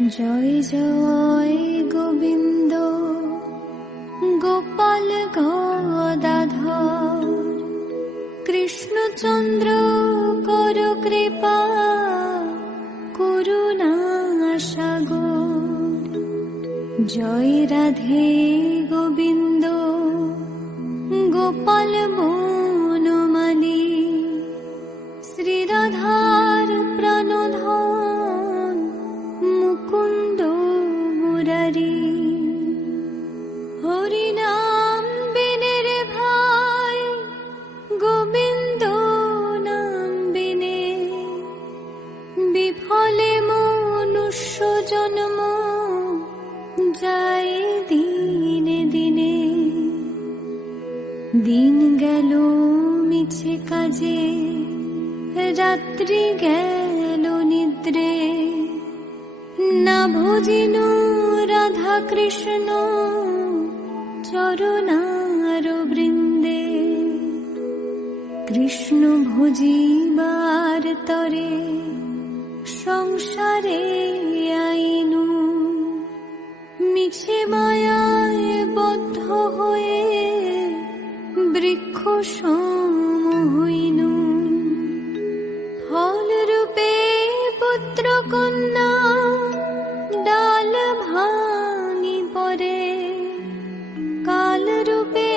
জয় জয় গোবিন্দ গোপাল গদাধর কৃষ্ণচন্দ্র কর কৃপা করুণা সাগর। জয় রাধে গোবিন্দ গোপাল বনমালী শ্রীরাধার প্রাণধন মুকুন্দ মুরারি। হরিনাম বিনে রে ভাই গোবিন্দ নাম বিনে বিফলে মনুষ্য জন্ম যায় দিনে দিনে। দিন গেল মিছে কাজে রাত্রি গেল নিদ্রে না ভজিনু রাধা কৃষ্ণ চরণার বৃন্দে। কৃষ্ণ ভজিবার তরে সংসারে আইনু মিছে মায়ায় বদ্ধ হয়ে বৃক্ষ সম হইনু। ফল রূপে পুত্র কন্যা ডাল ভাঙি পরে কাল রূপে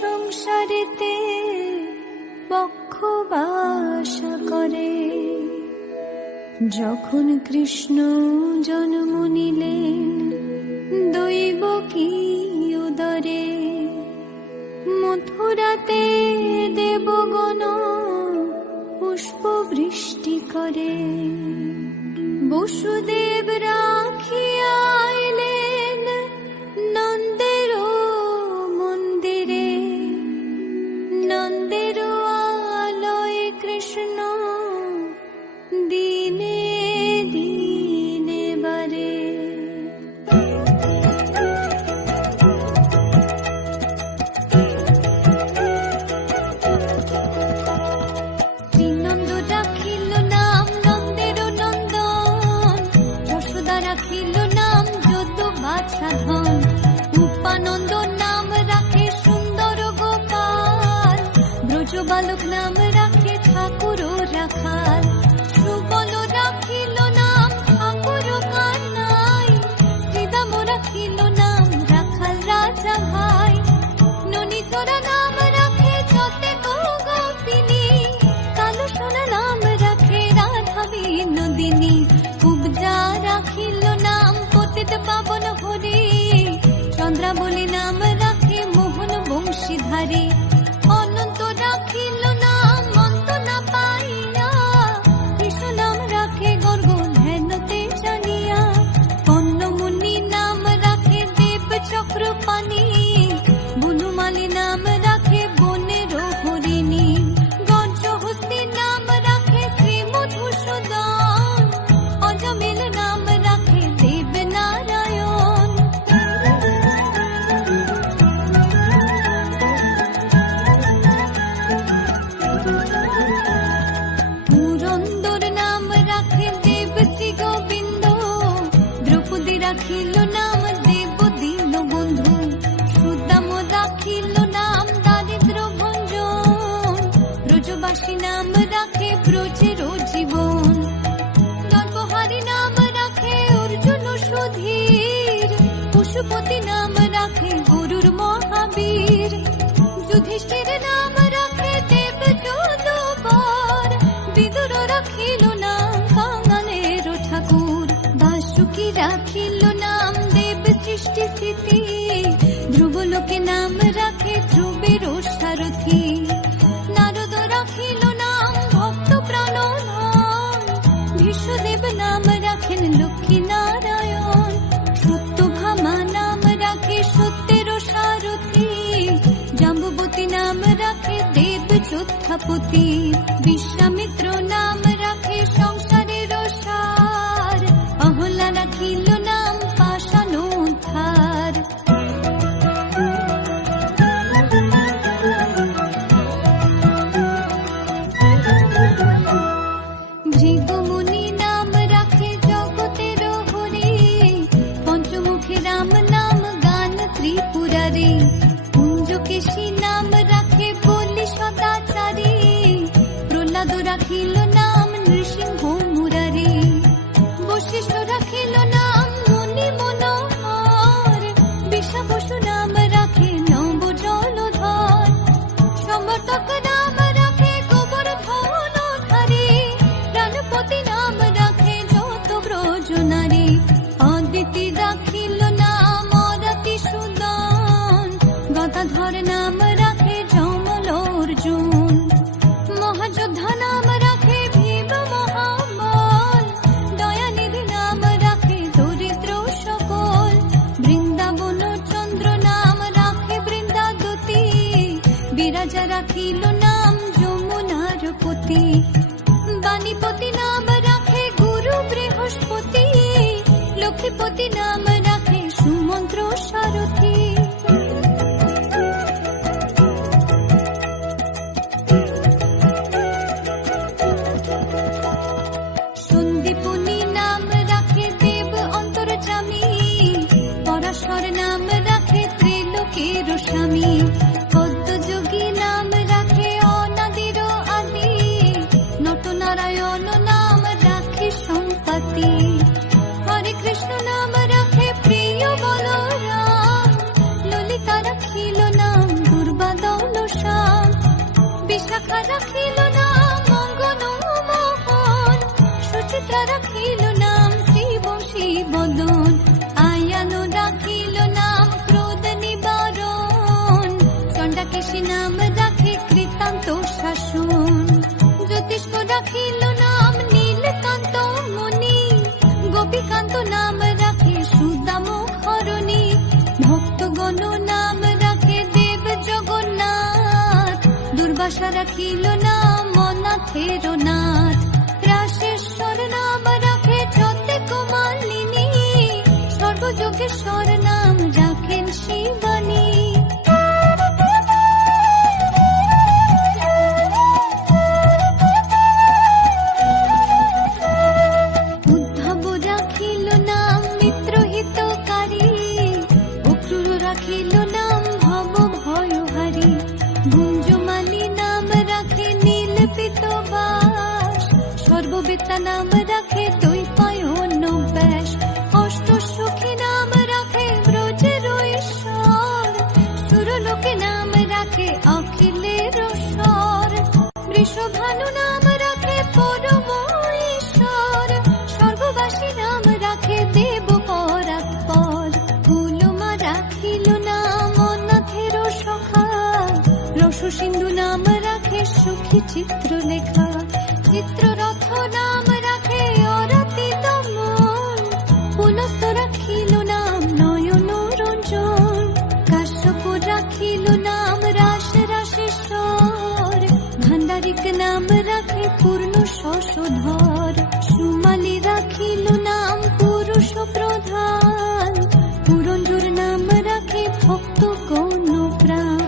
সংসারেতে পক্ষ বাস করে। যখন কৃষ্ণ জন্ম নিলেন দৈব কি উদরে মথুরাতে দেবগণ পুষ্প বৃষ্টি করে। বসুদেব রাখিয়া আইলেন নন্দের মন্দিরে নন্দের আলয়ে কৃষ্ণ দিনে দিনে বারে। শ্রীনন্দ রাখিল নাম নন্দের নন্দন যশোদা রাখিল নাম যদু বাছা ধন। উপানন্দ নাম রাখে সুন্দর গোপাল ব্রজ বালক নাম রাখে ঠাকুর রাখাল। সুবল রাখিল নাম ঠাকুর কানাই শ্রীদাম রাখিল নাম রাখাল রাজা ভাই। ননীচরা নাম রাখে যতে গোপিনী কালো সোনা নাম রাখে রাধা বিনোদিনী। কুবজা রাখিল নাম পতিত পাবন হরি চন্দ্রাবলী নাম রাখে মোহন বংশীধারী। অনন্ত রাখিল নাম অন্ত না পাইয়া কৃষ্ণ নাম রাখে গর্গ ধ্যানতে জানিয়া। কন্নমুনি নাম রাখে দেব চক্রপাণি বনমালী নাম রাখে বনের হরিণী। গঞ্জহস্তি নাম রাখে শ্রী মধুসূদন অজমিল নাম রাখে দেব নারায়ণ। পুরন্দর নাম রাখে দেব শ্রী গোবিন্দ দ্রৌপদী রাখিল নাম দেব দীন বন্ধু। সুদাম রাখিল নাম দারিদ্র ভঞ্জন ব্রজবাসী নাম রাখে ব্রজের জীবন। নরবহারী নাম রাখে অর্জুন সুধীর পশুপতি নাম রাখে গরুর মহাবীর। যুধিষ্ঠির নাম রাখে দেব যদুবর বিদুর রাখিল নাম কাঙালের ঠাকুর। বাসুকি রাখিল নাম দেব সৃষ্টি স্থিতি ধ্রুবলোকে নাম রাখে ধ্রুবের সারথি। নারদ রাখিল নাম ভক্ত প্রাণধন বিশ্বদেব নাম রাখেন লক্ষ্মী নারায়ণ। সত্যভামা নাম রাখে সত্যের সারথি জাম্বুবতী নাম রাখে দেব যোদ্ধাপতি। বিশ্বামিত্র নাম রাখে সংসারের সার অহল্যা রাখিল নাম পাষাণ উদ্ধার। ভৃগুমুনি নাম রাখে জগতের হরি যোজনারে, অদিতি রাখিল নাম অরাতি সুদন, গদাধর নাম রাখে যমল অর্জুন, মহাযোদ্ধা নাম রাখে ভীম মহাবল, দয়ানিধি নাম রাখে দরিদ্র সকল, বৃন্দাবন চন্দ্র নাম রাখে বৃন্দাদতী, বিরাজা রাখিল নাম যমুনার পতি, বাণীপতি নাম রাখে গুরু বৃহস্পতি, লক্ষ্মীপতি নাম রাখে সুমন্ত্র সারথী। সন্দীপনী নাম রাখে দেব অন্তর্যামী, পরাশর নাম রাখে ত্রিলোকের স্বামী, পদ্মযোগী নাম রাখে অনাদির আদি, নটনারায়ণ নাম রাখে সম্পত্তি, হরে কৃষ্ণ নাম রাখে প্রিয় বলরাম, ললিতা রাখিল নাম দুর্বাদল শ্যাম, বিশাখা রাখিল নাম মঙ্গন মোহন, সুচিত্রা রাখিল নাম শিব শিবদন, আয়ান রাখিল নাম ক্রোধ নিবারণ, চণ্ডাকেশী নাম রাখে কৃতান্ত শাসন, জ্যোতিষ্ক রাখিল নাম নীলকান্ত মুনি, গোপীকান্ত নাম রাখে সুদাম হরণী, ভক্তগণ নাম রাখে দেব জগন্নাথ, দুর্বাসা রাখিল নাম অনাথের নাথ, রাশেশ্বর নাম রাখে যতে কুমালিনী, সর্বযোগেশ্বর নাম রাখেন শিবানী। উদ্ধব রাখিল নাম মিত্রহিতকারী, অক্রূর রাখিল নাম ভব ভয়হারী, গুঞ্জমালী নাম রাখে নীল পিতবাস, সর্ববেত্তা নাম রাখে দৈপায়ন ব্যাস, অষ্ট সখী নাম রাখে ব্রজের ঈশ্বর, সুরলোকে নাম রাখে অখিলের স্বর, বৃষভানু নাম রাখে পরম ঈশ্বর, স্বর্গবাসী নাম রাখে দেব পরাৎপর, কুলমা রাখিল নাম অনাথের সখা, রস সিন্ধু নাম রাখে সুখী চিত্রলেখা, চিত্ররথ নাম রাখে অরাতি দমন, পুলস্ত রাখিল নাম নয়ন রঞ্জন, কাশ্যপ রাখিল নাম রাস রাসেশ্বর, ভান্ডারিক নাম রাখে পূর্ণ শশধর, সুমালী রাখিল নাম পুরুষ প্রধান, পুরঞ্জুর নাম রাখে ভক্ত গণ প্রাণ।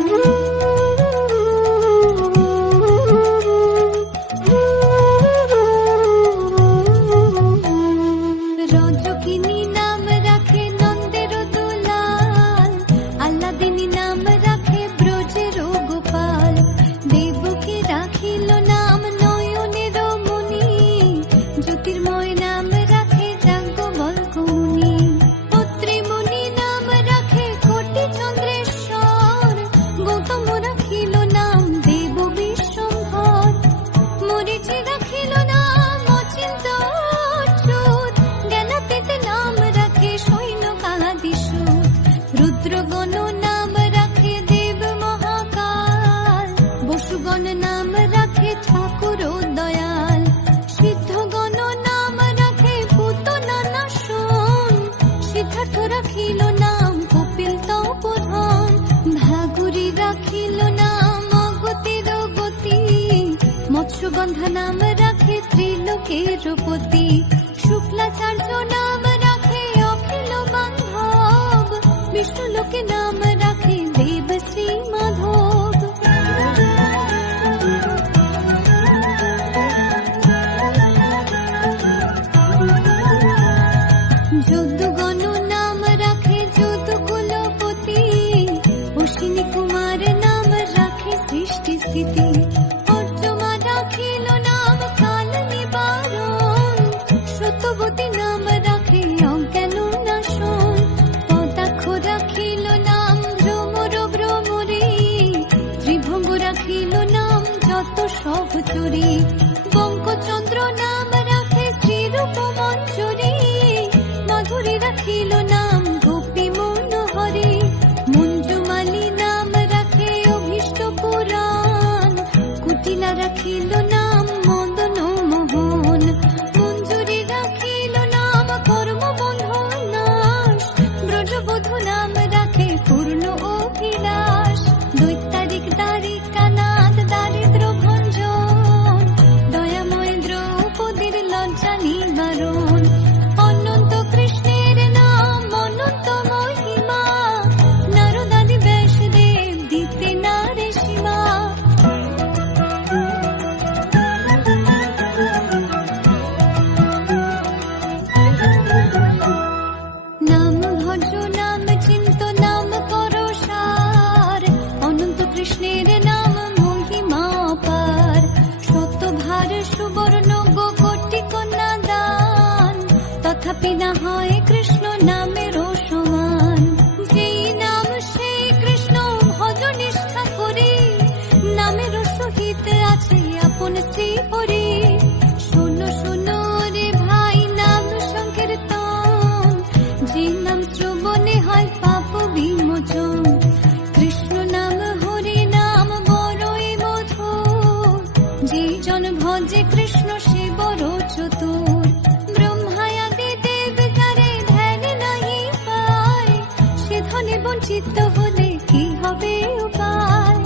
রজকিনী নাম রাখে নন্দের দুলাল, আল্লাদিনী নাম রাখে ব্রজের গোপাল, দেবকী রাখিল নাম নয়নের মুনি, জ্যোতির্ময় নাম রাখে যাজ্ঞবল্ক মুনি, পত্রীমুনি নাম রাখে কোটি চন্দ্রেশ্বর, গৌতম রাখিল নাম দেব বিশ্বম্ভর, মরীচি রাখিল নাম অচিন্ত অচ্যুত, জ্ঞানাতীত নাম রাখে সৈন্যকাদিসূত, রুদ্রগণ নাম রাখে দেব মহাকাল, বসুগণ নাম রাখে ঠাকুর দয়াল, সিদ্ধগণ নাম রাখে পুতনা নাশন, সিদ্ধার্থ রাখিল নাম কপিল তপোধন, ভাগুরি রাখিল নাম অগতির গতি, মৎস্যগন্ধা নাম রাখে ত্রিলোকের পতি, শুক্লাচার্য নাম রাখে অখিল বান্ধব, বিষ্ণুলোকে নাম রাখে দেব শ্রী মাধব। যদুগণ নাম রাখে যদুকুলপতি, অশ্বিনী কুমার নাম রাখে সৃষ্টি স্থিতি, অর্জমা রাখিল নাম কাল নিবারণ, সত্যবতী নাম রাখে অজ্ঞান নাশন, পদাক্ষ রাখিল নাম ভ্রমর ভ্রমরী, ত্রিভঙ্গ রাখিল নাম যত সহচরী, বঙ্কচন্দ্র নাম রাখে শ্রীরূপ মঞ্জুরী, তথাপি না হয় কৃষ্ণ নামেরও সমান। যেই নাম সেই কৃষ্ণ ভজ নিষ্ঠা করে, নামেরও সহিত আছে আপন শ্রী হরি। শোনো শোনো রে ভাই নাম সংকীর্তন, যে নাম শ্রবণে হয় পাপ বিমোচন। কৃষ্ণ নাম হরি নাম বড়ই মধুর, যে জন ভজে কৃষ্ণ সে বড় চতুর। ব্রহ্মায়াদি দেব যারে ধ্যান নাহি পায়, সে ধনে বঞ্চিত হলে কি হবে উপায়।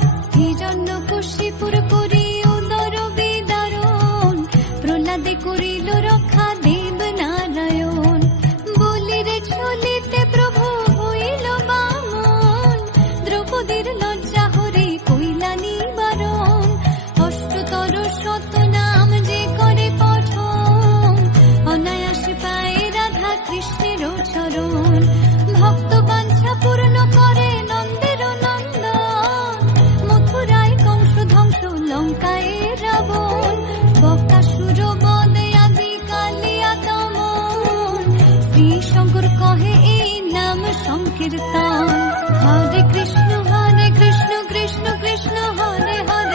এই জন্য কশিপুর করি উদর বিদারণ, প্রহ্লাদে করিল রক্ষা দেব নারায়ণ। বলিরে চলিতে প্রভু হইল বামন, দ্রৌপদীর লজ্জা হরে কইলা নিবারণ। অষ্টতর শত নাম যে করে পঠন, অনায়াসে পায় রাধা কৃষ্ণের চরণ। ভক্ত বাঞ্ছা পূর্ণ করে নন্দের নন্দন, মথুরায় কংস ধ্বংস লঙ্কায় রাবণ। বকাসুর বদে আদি কালিয়া দমন, শ্রী শঙ্কর কহে এই নাম সংকীর্তন। হরে কৃষ্ণ কৃষ্ণ কৃষ্ণ হরে হরে,